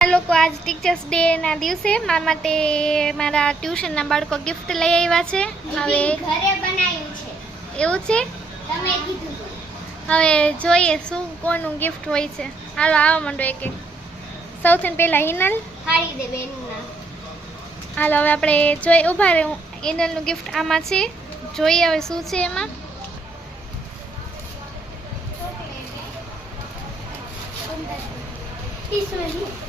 લોકો આજ teachers day ના દિવસે મારા માટે મારા ટ્યુશનના બાળકો ગિફ્ટ લઈ આવ્યા છે. હવે ઘરે બનાવ્યું છે. એવું છે? તમે કીધું હવે જોઈએ શું કોનું ગિફ્ટ હોય છે. હાલો આવવા માંડો એક. એક સૌથી પહેલા હિનલ. ફાડી દે બેનનું. હાલો હવે આપણે જોઈ ઊભા રહે. હિનલનું ગિફ્ટ આમાં છે. જોઈએ હવે શું છે એમાં. ઈશ્વરી. એને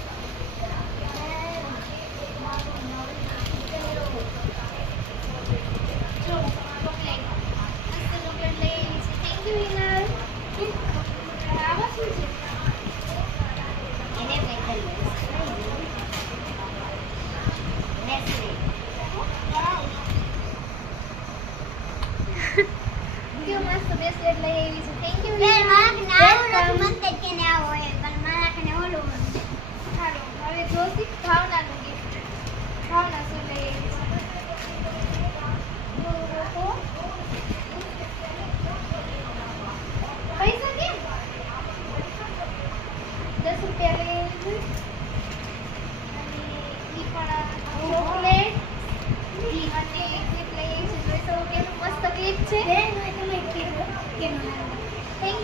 કેવું મસ્ત બ્રેસલેટ લઈ આવી છે થેન્ક યુ બેન મારા કને આવું નથી મન કે ને આવો હોય પણ મારા કને ઓલું. સારું હવે જોશી ભાવનાનું ગિફ્ટ ભાવના શું લઈ આવી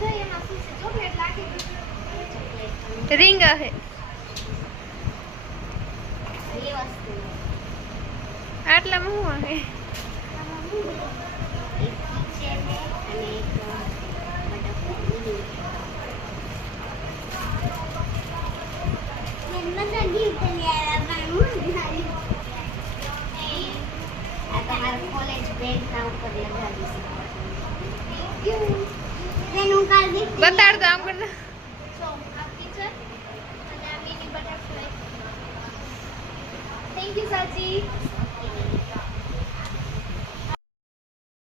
જોઈએ એમાં શું છે ચોકલેટ લાગે ચોકલેટ રિંગ હે બે વસ્તુ આટલામાં શું હે એક ટીચર ને અને એક બટરફ્લાય બેન બધા ગિફ્ટ લઈ આવ્યા પણ કોલેજ ઉપર કાલ બતાડ દો આમ કર So, આ કિચન અને આ મિની બટરફ્લાય થેન્ક યુ સાચી.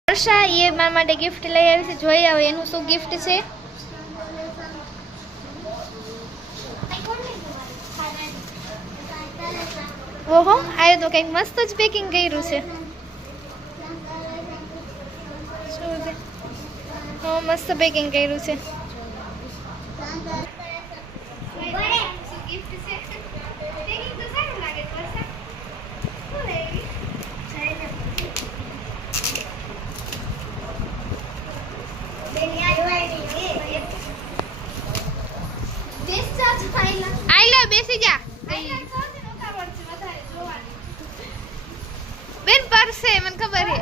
વર્ષા એ મારા માટે ગિફ્ટ લઈ આવી છે. જોઈ આવે એનું શું ગિફ્ટ છે? ઓહો આ તો કંઈક મસ્ત જ પેકિંગ કર્યું છે શું છે હા મસ્ત પેકિંગ કર્યું છે. ગિફ્ટ છે પેકિંગ તો સારું લાગે છે વર્ષા શું લેવી બેસ જા છાઈલા આઈ લે બેસી જા બેન પરસે મને ખબર હે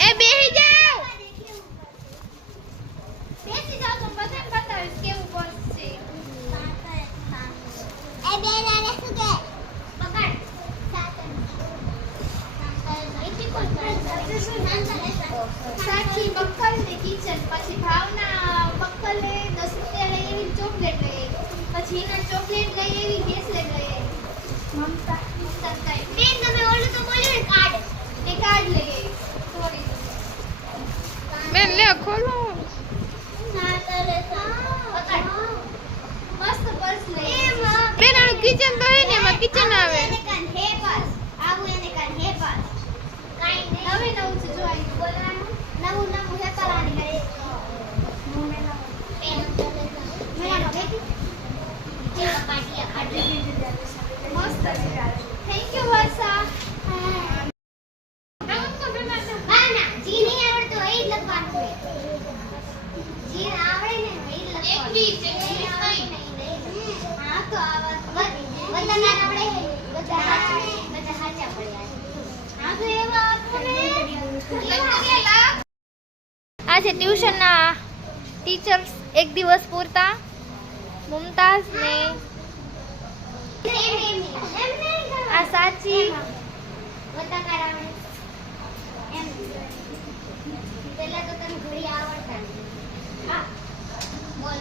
એ બેસી જાવ સાચી બક્કલ ને કિચન પછી ભાવના બક્કલ ને દસ રૂપિયા લઈ એવી ચોકલેટ લઈ આવી. પછી એના ચોકલેટ લઈ એવી બ્રેસલેટ લઈ આવી. મમતા મમતા કાંઈ. ને કાર્ડ લઈ આવી. Sorry. બેન લે ખોલો મસ્ત પર્સ લઈ આવી. બેન આનું કિચન તો હે ને એમાં કિચન આવે નવે નવું છે જો આ બોલવાનું નવું નવું હે કરવાની કરે મસ્ત છે થેન્ક યુ વર્ષા હા તો આ વાત બધા ના આપણે બધા સાચા બધા સાચા પડ્યા હા તો એવા આપણને આ છે ટ્યુશનના ટીચર્સ એક દિવસ પૂરતા મુમતાઝ ને આ સાચી પેલા તો તને ઘડી આવડતા હા બોલ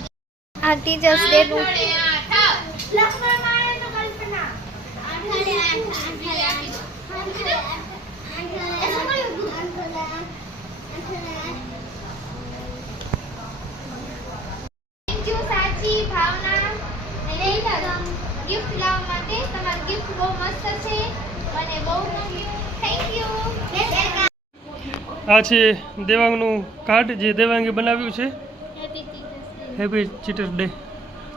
આ ટીચર્સ ડે નું લખવા મારે તો કલ્પના આઠલે આઠ આઠલે આઠ આઠલે થેન્ક યુ સાચી ભાવના અને ગિફ્ટ લાવવા માટે તમારું ગિફ્ટ બહુ મસ્ત છે મને બહુ ગમ્યું થેન્ક યુ આ છે દેવાંગનું કાર્ડ જે દેવાંગે બનાવ્યું છે. હેપી ચીટર ડે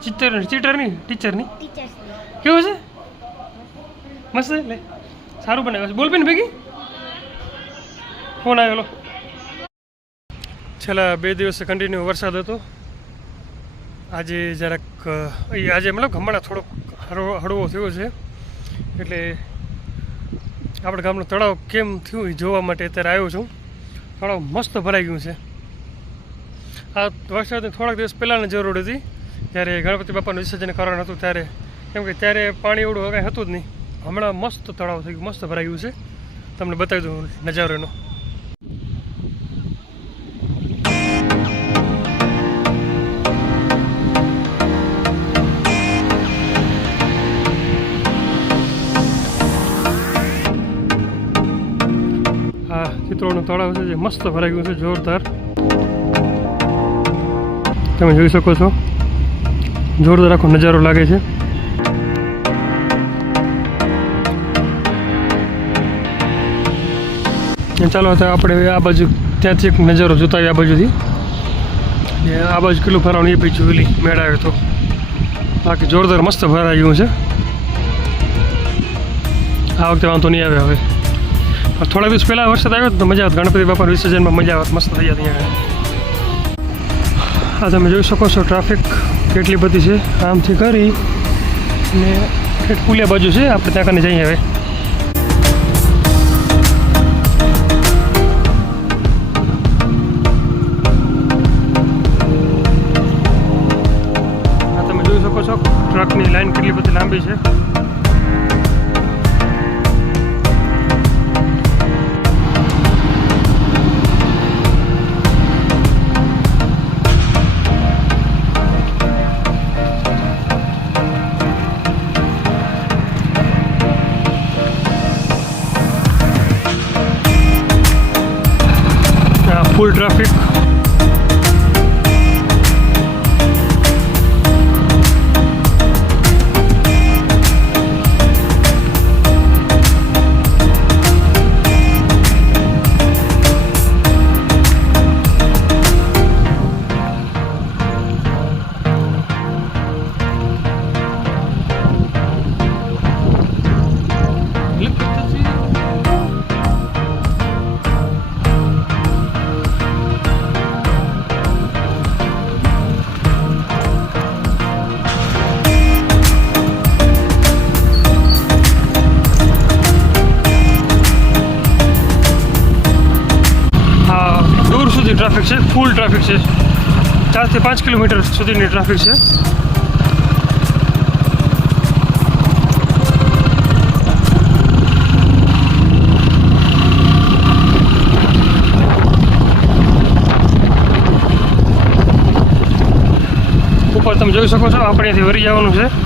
ચિત્તર ચીટરની ટીચરની કેવું છે? મસ્ત છે? લે. સારું બનાવ્યું છે. બોલ પીને ભેગી. ફોન આવેલો. છેલ્લા બે દિવસે કન્ટિન્યુ વરસાદ હતો. આજે જરાક આજે મતલબ હમણાં થોડોક હળવો થયો છે. એટલે આપણા ગામનું તળાવ કેમ થયું એ જોવા માટે અત્યારે આવ્યો છું. તળાવ મસ્ત ભરાઈ ગયું છે. આ વરસાદની થોડાક દિવસ પહેલાંની જરૂર હતી. જ્યારે ગણપતિ બાપાનું વિસર્જન કરવાનું હતું ત્યારે. કેમ કે ત્યારે પાણી એવડું કાંઈ હતું જ નહીં. હમણાં મસ્ત તળાવ થઈ ગયું, મસ્ત ભરાઈ ગયું છે. તમને બતાવી દઉં નજારો એનો આ તળાવ છે જે મસ્ત ભરાઈ ગયું છે, જોરદાર. તમે જોઈ શકો છો. જોરદાર આખો નજારો લાગે છે. ચાલો, તો આપણે આ બાજુ ત્યાંથી એક નજારો જોતા આ બાજુથી. આ બાજુ કેટલું ફરવાનું એ બી જોયેલી મેળાવ્યો આવ્યો તો. બાકી જોરદાર મસ્ત ભરાઈ ગયું છે. આ વખતે વાંધો નહીં આવે હવે. થોડા દિવસ પહેલાં વરસાદ આવ્યો તો મજા આવત. ગણપતિ બાપાના વિસર્જનમાં મજા આવત, મસ્ત થઈ જતી અહીંયા. આ તમે જોઈ શકો છો ટ્રાફિક કેટલી બધી છે. આમથી કરી ને પુલિયા બાજુ છે. આપણે ત્યાં કને જઈએ હવે. છે ફૂલ ટ્રાફિક છે. ચારથી પાંચ કિલોમીટર સુધીની ટ્રાફિક છે. ઉપર તમે જોઈ શકો છો, આપણે અહીંથી વરી જવાનું છે.